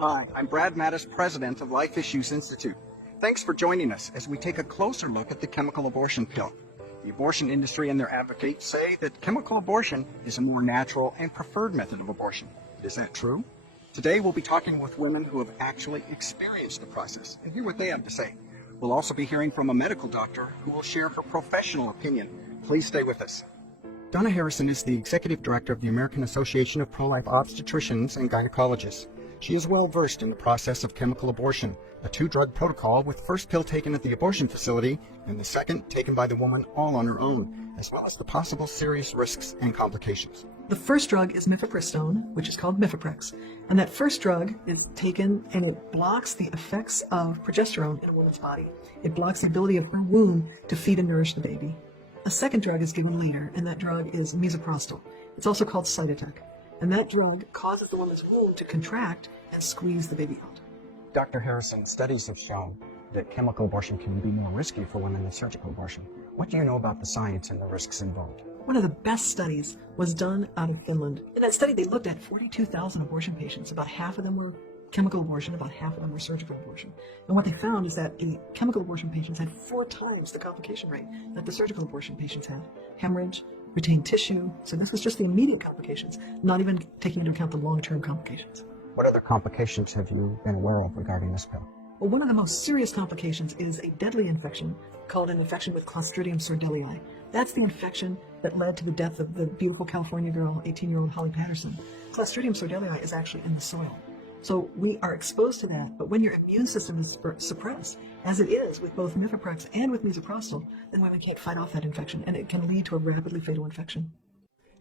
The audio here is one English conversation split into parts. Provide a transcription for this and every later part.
Hi, I'm Brad Mattis, president of Life Issues Institute. Thanks for joining us as we take a closer look at the chemical abortion pill. The abortion industry and their advocates say that chemical abortion is a more natural and preferred method of abortion. Is that true? Today we'll be talking with women who have actually experienced the process and hear what they have to say. We'll also be hearing from a medical doctor who will share her professional opinion. Please stay with us. Donna Harrison is the executive director of the American Association of Pro-Life Obstetricians and Gynecologists. She is well versed in the process of chemical abortion, a 2-drug protocol with first pill taken at the abortion facility and the second taken by the woman all on her own, as well as the possible serious risks and complications. The first drug is mifepristone, which is called Mifeprex, and that first drug is taken and it blocks the effects of progesterone in a woman's body. It blocks the ability of her womb to feed and nourish the baby. A second drug is given later, and that drug is misoprostol. It's also called Cytotec. And that drug causes the woman's womb to contract and squeeze the baby out. Dr. Harrison, studies have shown that chemical abortion can be more risky for women than surgical abortion. What do you know about the science and the risks involved? One of the best studies was done out of Finland. In that study, they looked at 42,000 abortion patients. About half of them were chemical abortion, about half of them were surgical abortion. And what they found is that the chemical abortion patients had 4 times the complication rate that the surgical abortion patients had. Hemorrhage, retained tissue. So this was just the immediate complications, not even taking into account the long-term complications. What other complications have you been aware of regarding this pill? Well, one of the most serious complications is a deadly infection called an infection with Clostridium sordelii. That's the infection that led to the death of the beautiful California girl, 18-year-old Holly Patterson. Clostridium sordelii is actually in the soil. So we are exposed to that, but when your immune system is suppressed, as it is with both Mifeprex and with misoprostol, then women can't fight off that infection, and it can lead to a rapidly fatal infection.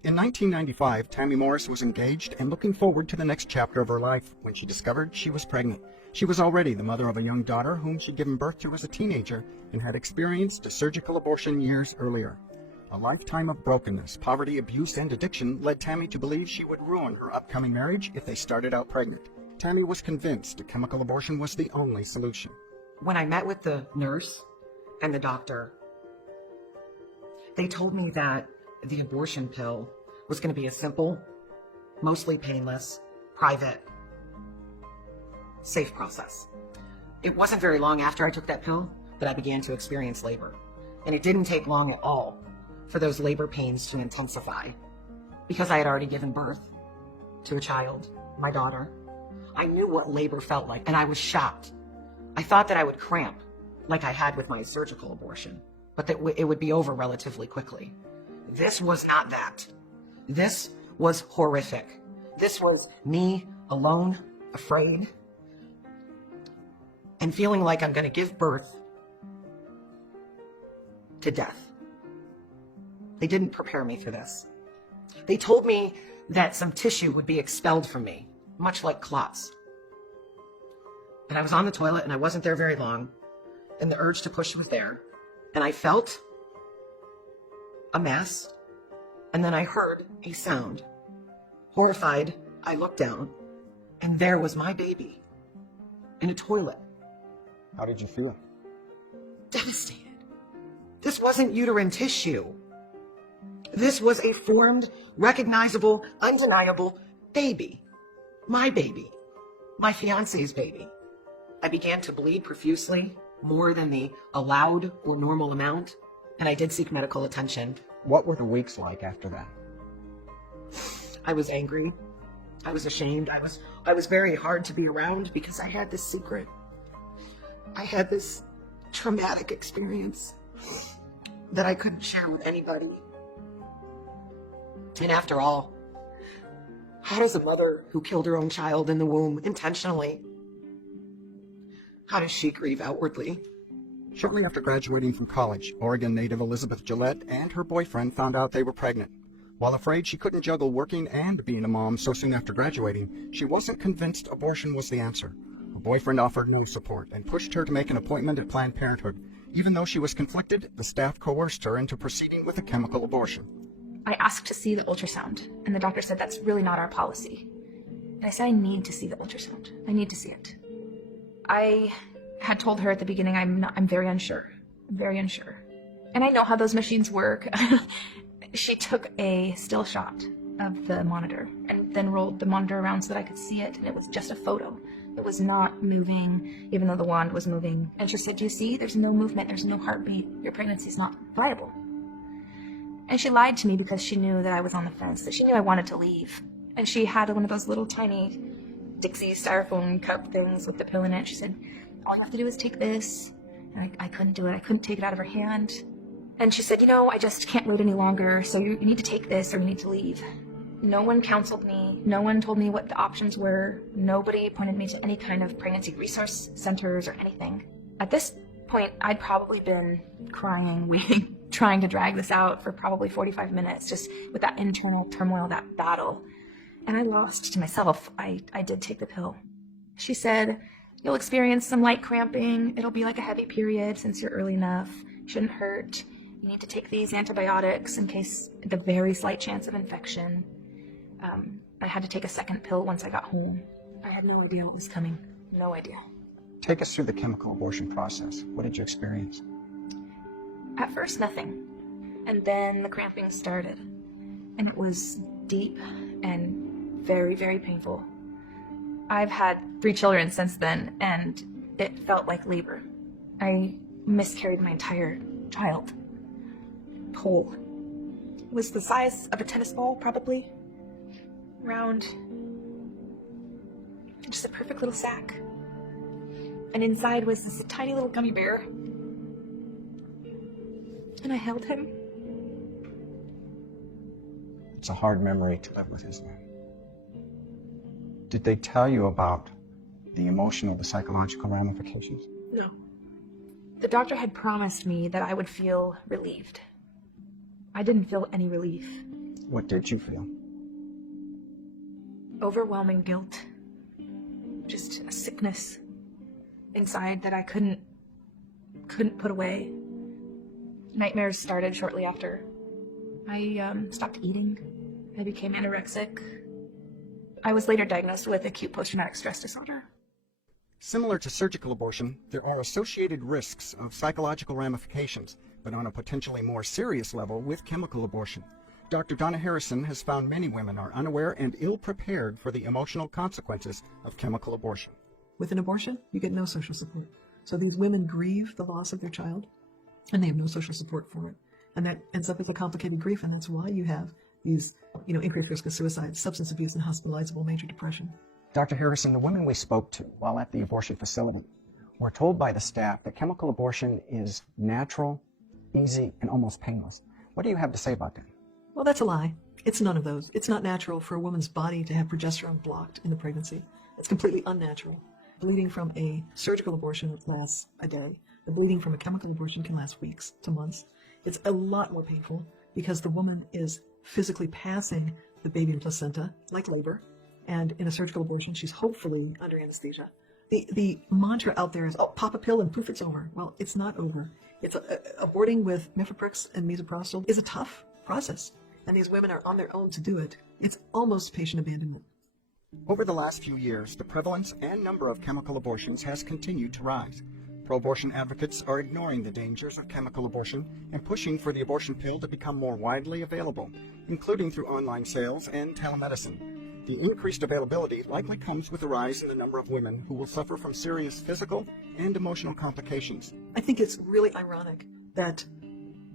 In 1995, Tammy Morris was engaged and looking forward to the next chapter of her life when she discovered she was pregnant. She was already the mother of a young daughter whom she'd given birth to as a teenager and had experienced a surgical abortion years earlier. A lifetime of brokenness, poverty, abuse, and addiction led Tammy to believe she would ruin her upcoming marriage if they started out pregnant. Tammy was convinced a chemical abortion was the only solution. When I met with the nurse and the doctor, they told me that the abortion pill was going to be a simple, mostly painless, private, safe process. It wasn't very long after I took that pill that I began to experience labor. And it didn't take long at all for those labor pains to intensify because I had already given birth to a child, my daughter. I knew what labor felt like, and I was shocked. I thought that I would cramp like I had with my surgical abortion, but that it would be over relatively quickly. This was not that. This was horrific. This was me alone, afraid, and feeling like I'm going to give birth to death. They didn't prepare me for this. They told me that some tissue would be expelled from me, much like clots. And I was on the toilet and I wasn't there very long, and the urge to push was there, and I felt a mess, and then I heard a sound. Horrified, I looked down, and there was my baby in a toilet. How did you feel? Devastated. This wasn't uterine tissue. This was a formed, recognizable, undeniable baby. My baby. My fiance's baby. I began to bleed profusely, more than the allowed or normal amount, and I did seek medical attention. What were the weeks like after that? I was angry. I was ashamed. I was very hard to be around because I had this secret. I had this traumatic experience that I couldn't share with anybody. And after all, how does a mother who killed her own child in the womb intentionally, how does she grieve outwardly? Shortly after graduating from college, Oregon native Elizabeth Gillette and her boyfriend found out they were pregnant. While afraid she couldn't juggle working and being a mom so soon after graduating, she wasn't convinced abortion was the answer. Her boyfriend offered no support and pushed her to make an appointment at Planned Parenthood. Even though she was conflicted, the staff coerced her into proceeding with a chemical abortion. I asked to see the ultrasound, and the doctor said that's really not our policy. And I said I need to see the ultrasound. I need to see it. I had told her at the beginning I'm very unsure. I'm very unsure. And I know how those machines work. She took a still shot of the monitor and then rolled the monitor around so that I could see it, and it was just a photo. It was not moving, even though the wand was moving. And she said, "Do you see? There's no movement. There's no heartbeat. Your pregnancy's not viable." And she lied to me because she knew that I was on the fence, that she knew I wanted to leave. And she had one of those little tiny Dixie styrofoam cup things with the pill in it. She said, "All you have to do is take this." And I couldn't do it. I couldn't take it out of her hand. And she said, "I just can't wait any longer, so you need to take this or you need to leave." No one counseled me. No one told me what the options were. Nobody pointed me to any kind of pregnancy resource centers or anything. At this point, I'd probably been crying, waiting, trying to drag this out for probably 45 minutes, just with that internal turmoil, that battle. And I lost to myself. I did take the pill. She said, "You'll experience some light cramping. It'll be like a heavy period since you're early enough. Shouldn't hurt. You need to take these antibiotics in case the very slight chance of infection." I had to take a second pill once I got home. I had no idea what was coming. No idea. Take us through the chemical abortion process. What did you experience? At first, nothing. And then the cramping started. And it was deep and very, very painful. I've had 3 children since then, and it felt like labor. I miscarried my entire child. Whole. It was the size of a tennis ball, probably. Round. Just a perfect little sack. And inside was this tiny little gummy bear. And I held him. It's a hard memory to live with, isn't it? Did they tell you about the emotional, the psychological ramifications? No. The doctor had promised me that I would feel relieved. I didn't feel any relief. What did you feel? Overwhelming guilt. Just a sickness inside that I couldn't put away. Nightmares started shortly after. I stopped eating. I became anorexic. I was later diagnosed with acute post-traumatic stress disorder. Similar to surgical abortion, there are associated risks of psychological ramifications, but on a potentially more serious level with chemical abortion. Dr. Donna Harrison has found many women are unaware and ill-prepared for the emotional consequences of chemical abortion. With an abortion, you get no social support. So these women grieve the loss of their child, and they have no social support for it. And that ends up as a complicated grief, and that's why you have these, increased risk of suicide, substance abuse, and hospitalizable major depression. Dr. Harrison, the women we spoke to while at the abortion facility were told by the staff that chemical abortion is natural, easy, and almost painless. What do you have to say about that? Well, that's a lie. It's none of those. It's not natural for a woman's body to have progesterone blocked in the pregnancy. It's completely unnatural. Bleeding from a surgical abortion lasts a day. The bleeding from a chemical abortion can last weeks to months. It's a lot more painful because the woman is physically passing the baby and placenta, like labor, and in a surgical abortion, she's hopefully under anesthesia. The mantra out there is, "Oh, pop a pill and poof, it's over." Well, it's not over. It's aborting with mifepristone and misoprostol is a tough process, and these women are on their own to do it. It's almost patient abandonment. Over the last few years, the prevalence and number of chemical abortions has continued to rise. Pro-abortion advocates are ignoring the dangers of chemical abortion and pushing for the abortion pill to become more widely available, including through online sales and telemedicine. The increased availability likely comes with a rise in the number of women who will suffer from serious physical and emotional complications. I think it's really ironic that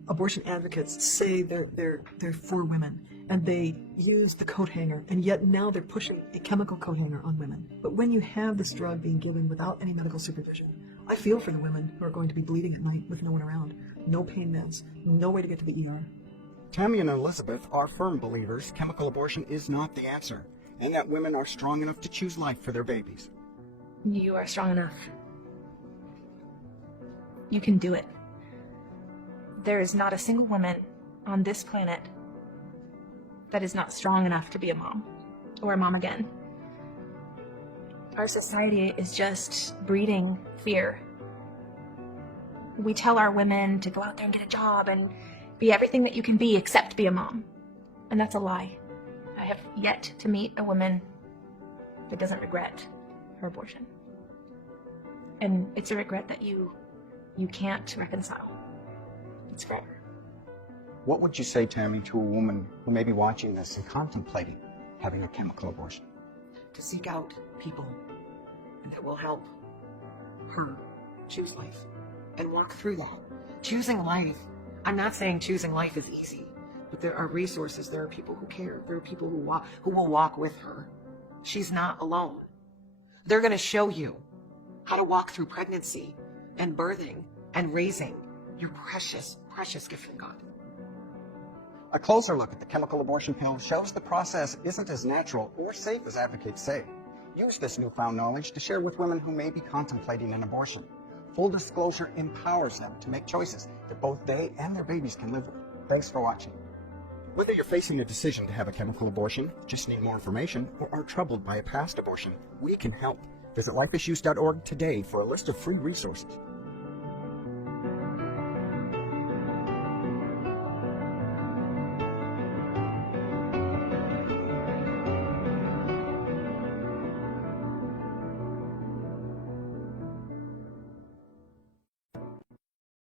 abortion advocates say they're for women, and they use the coat hanger, and yet now they're pushing a chemical coat hanger on women. But when you have this drug being given without any medical supervision, I feel for the women who are going to be bleeding at night with no one around, no pain meds, no way to get to the ER. Tammy and Elizabeth are firm believers chemical abortion is not the answer, and that women are strong enough to choose life for their babies. You are strong enough. You can do it. There is not a single woman on this planet that is not strong enough to be a mom, or a mom again. Our society is just breeding fear. We tell our women to go out there and get a job and be everything that you can be except be a mom. And that's a lie. I have yet to meet a woman that doesn't regret her abortion. And it's a regret that you can't reconcile. It's forever. What would you say, Tammy, to a woman who may be watching this and contemplating having a chemical abortion? To seek out people that will help her choose life and walk through that. Choosing life, I'm not saying choosing life is easy, but there are resources, there are people who care, there are people who will walk with her. She's not alone. They're going to show you how to walk through pregnancy and birthing and raising your precious, precious gift from God. A closer look at the chemical abortion pill shows the process isn't as natural or safe as advocates say. Use this newfound knowledge to share with women who may be contemplating an abortion. Full disclosure empowers them to make choices that both they and their babies can live with. Thanks for watching. Whether you're facing a decision to have a chemical abortion, just need more information, or are troubled by a past abortion, we can help. Visit lifeissues.org today for a list of free resources.